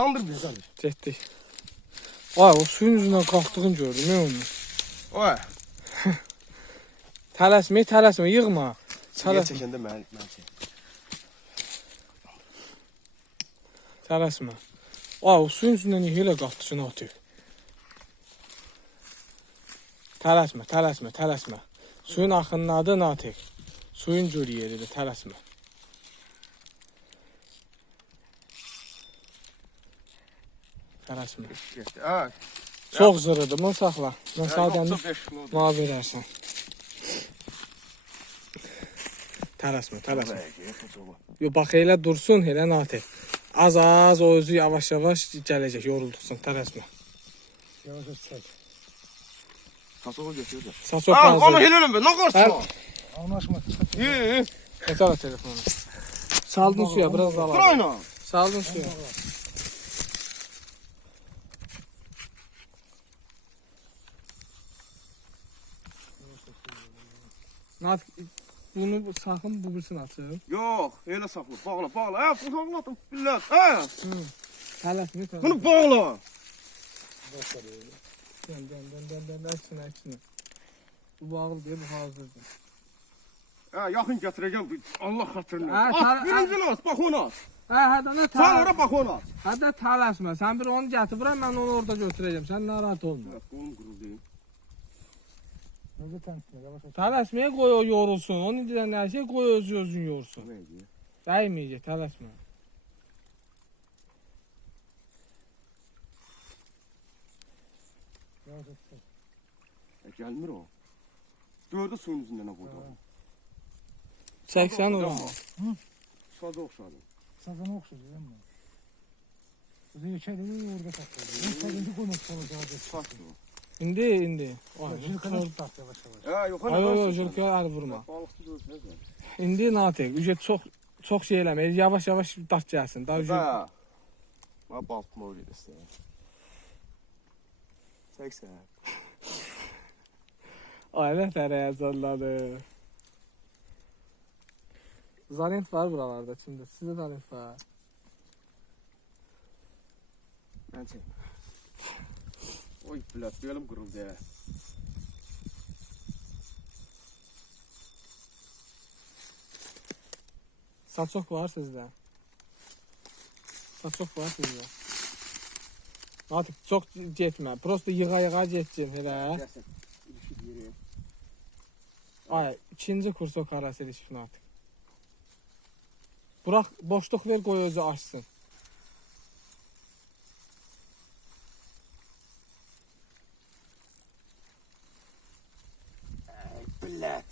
Kaldır bir kaldır. Getdik. Ay o suyun yüzünden qalxdığını gördüm ya onu. Oy. Tələsmə, tələsmə, yığma. Tələsmə, çəkəndə mən mən çək. tələsmə. Ay o suyun yüzündən niyə elə qalxdığını atıyor. Tələsmə, tələsmə, tələsmə. Suyun axının adı Natik. Suyun gör yeridir, tələsmə. Getdi. Ha. Çox zırıdır, bunu saxla. Mən sadəni 5 kilo. Mavi verərsən. Tələsmə, tələsmə. Yo, bax elə dursun, elə natif. Az az o özü yavaş yavaş gələcək, yorulduqsun, tələsmə. Yavaş yavaş çek. Saçığı götürdü. Saç çox Ha, onu hazır. helal be. Ne Her- korksun? Anlaşma. İyi. Yeter telefonu. Saldın suya, biraz daha Dur oyna. Saldın suya. Natif, bunu sakın bu bilsin açın. Yok, öyle saklı. Bağla, bağla. Ha, bu sakla. Billah. Ha, Tələsmə, tələsmə. bunu bağla. Dön, dön, dön, dön, dön, əksinə, əksinə. Bu bağlı deyil, bu hazırdır. Ha, yakın getireceğim. bir- Allah. Ha, At, sen- birinci at. Bak onu at. Hə, hədə nə Sen tələsmə. oraya bak onu at. Hədə tələsmə. Sən bir onu gətir bura, mən onu orada götürəcəm. Sən narahat olma. Evet, kolum Yavaş. Tələsməyə qoy o yorulsun. Onu deyən hər şey qoy özü özünü yorsun. Neydi? Dəyməyəcək, tələsmə. Yavaş yavaş çek. E, gelmir o. Dördü suyun yüzünden koydu. Ha. Çəksən ora. Saza okşadı. Sazana okşadı değil mi? Bizi içeri orada taktı. Ben sazıncı koymak olacaktı. Saçtı o. İndi, indi. Ay, Jilkana tut yavaş yavaş. Ha, jilkaya əl vurma. Görseniz ya. İndi natek, ücret çox çox şey eləmə. Yavaş-yavaş daş gəlsin. Daha ücret. Ha. Ben baltma öyle işte. Seksen. Ay, nə tərəzəlladı. Zalent var buralarda içində. Sizdə zalent var. Ben çek. Oy bilet belim kırıldı ya. Saçok var sizdə. Saçok var çox getmə. Prosta yığa-yığa getcin elə. Gelsin. İlişik yeri. Ay, ikinci kurso karası ilişkin artık. Bırak boşluk ver koy özü açsın.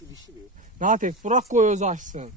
Bilet ilişik yeri. Natek bırak koy özü açsın.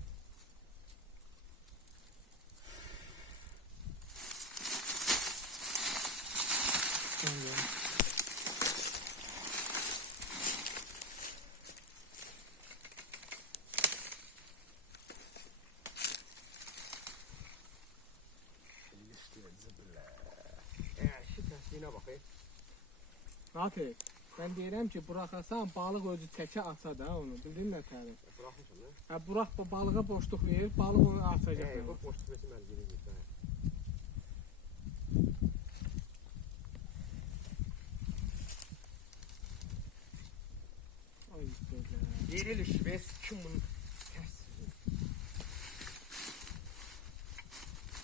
Natek ben deyirəm ki bırakasan balıq özü təkə aça da onu. Bildin nə tərim? Bırakmışım lan. Ha bırak bu balığa boşluk ver, balıq onu açacaq. Yəni. bu boş tüfeti ben geri gittim. Ay gözəl. Yeri ilişik ve kim bunu ters.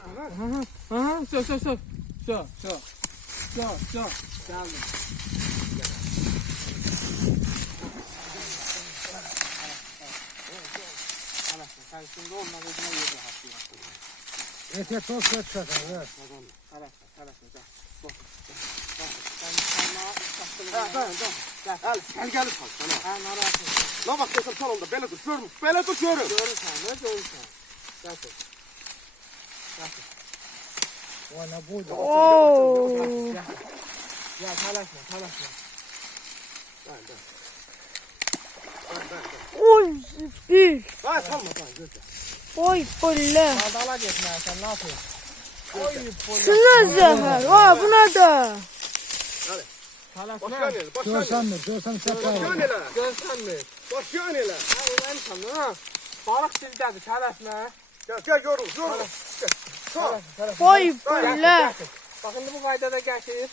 Aha. Aha, aha, sök sök sök. Sök, sök. Sök, sök. Geldim. Sen olmaz özüne yer rahat Ete çok ses şaka. Evet. Tarafta, tarafta, gel. Bak, bak. Sen saçını Ha, ben, ben. Gel. Gel, gel gel sana. Ha, olma. La bak desem salonda bele dur, görmüş. Bele dur görüm. Görürsen, ne görürsen. Gel. Gel tut. Vay ne boydu. Oo. Gel. Gel, talaşma, talaşma. Ben, ben. Ben, ben, ben. Oy Ha, salma sen gözle. Oy polle. Kaldala gitme sen, ne yapıyorsun? Oy, polis. Şuna zehir. Aa buna da. Talaşma. Başka ne? Görsen ne? mi? Görsen Başka çakar. ne? Görsen mi? Başka ne? Ha, ulan sandım ha. Balık sizdədir, tələsmə. Gel, gel yorum, yorum. Gel. Sal. Oy polle. indi bu qaydada gətir.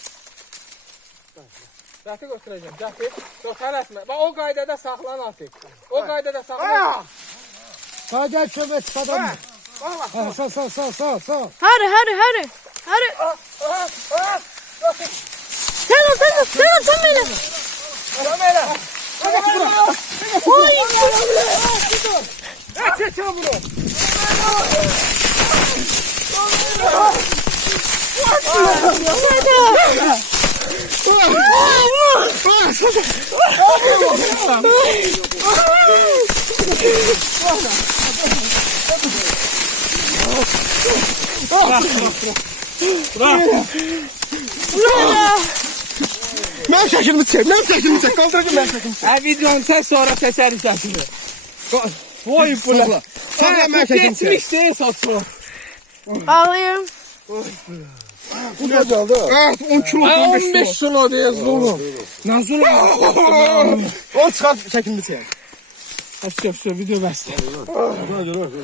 Gətir götürəcəm, gətir. Yox, tələsmə. Bax o qaydada saxlan artıq. O qaydada saxlan. Sağ adam. Bax bax. Ha, sağ sağ sağ sağ sağ. Hadi hadi hadi. Hadi. Ah, ah, ah. Götür. Sen ol sen ol sen ol sen beni. Tamam elə. Oy. Çək çək bunu. Mən şəkilimi çək, mən şəkilimi çək. Qaldıracağım mən şəkilimi. Hə videonu çək sonra çəkərik səsini. Vay bula. Sən də mən şəkilimi çək. Keçmişdir saçı. Ağlayayım. Bu nə qaldı? Ah, 10 kilo, Ay 15 kilo. 15 kilo diye zulum. Ne zulum? O çıxar şəkilimi çək. Hepsi hepsi video bəsdir.